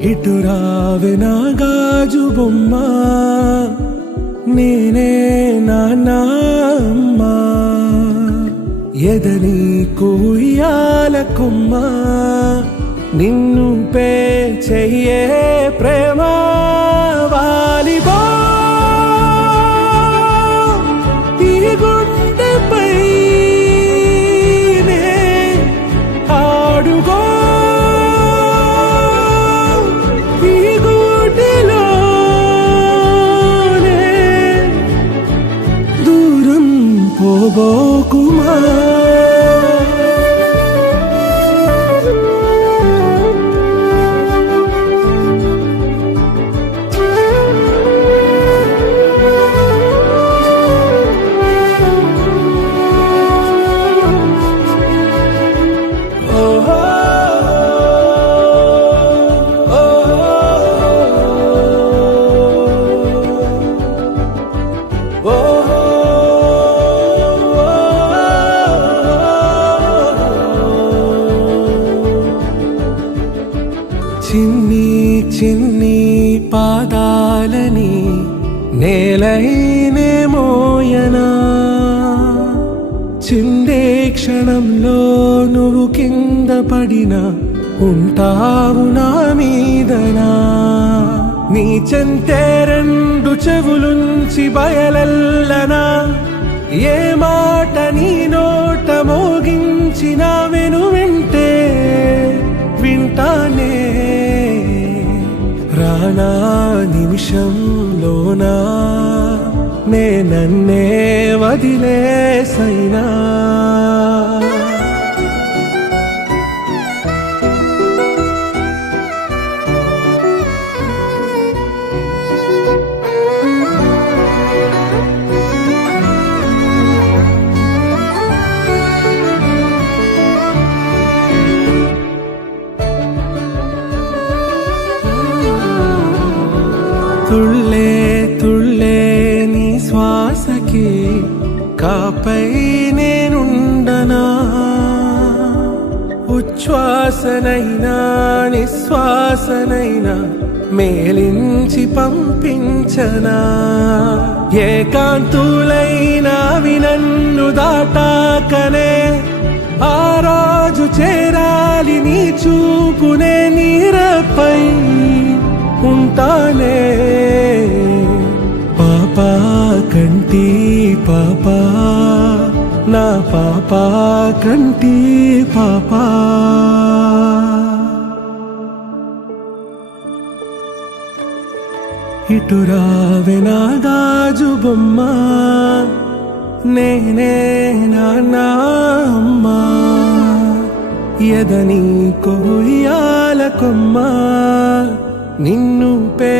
ఇటు రావే నా గాజు బొమ్మ, నేనే నాన్న అమ్మ. ఎదని కుయ్యాల కొమ్మ, నిన్ను పే చెయ్యే ప్రేమ వాలిబా. ఈ గుండెపై నే ఆడుగో, ఈ గుడిలోనే దూరం పోబోకుమా. చిన్ని చిన్ని పాదాలని నేలైనే మోయనా, చిందే క్షణంలో నువ్వు కింద పడినా ఉంటావు నా మీదనా. నీ చెంతే రెండు చెవులుంచి బయలెల్లనా, ఏ మాట నీ నోట మోగించిన వెను వింటే వింటానే. రానా నిమిషంలోనా నే నన్నే వదిలేసైనా. తుళ్ళే తుళ్ళే నీ శ్వాసకి కాపై నేనుండనా, ఉచ్ఛ్వాసనైనా నిశ్వాసనైనా మేలించి పంపించనా. ఏకాంతులైనా నన్ను దాటాకనే ఆ రోజు చేరాలి నీ చూపునే నీరపై ఉంటానే. పాపా కంటి పాపా, నా పాపా కంటి పాపా. ఇటు రావే నా గాజు బొమ్మ, నేనే నాన్న అమ్మ. ఎదని కొయ్యాల కొమ్మ, నిన్ను పే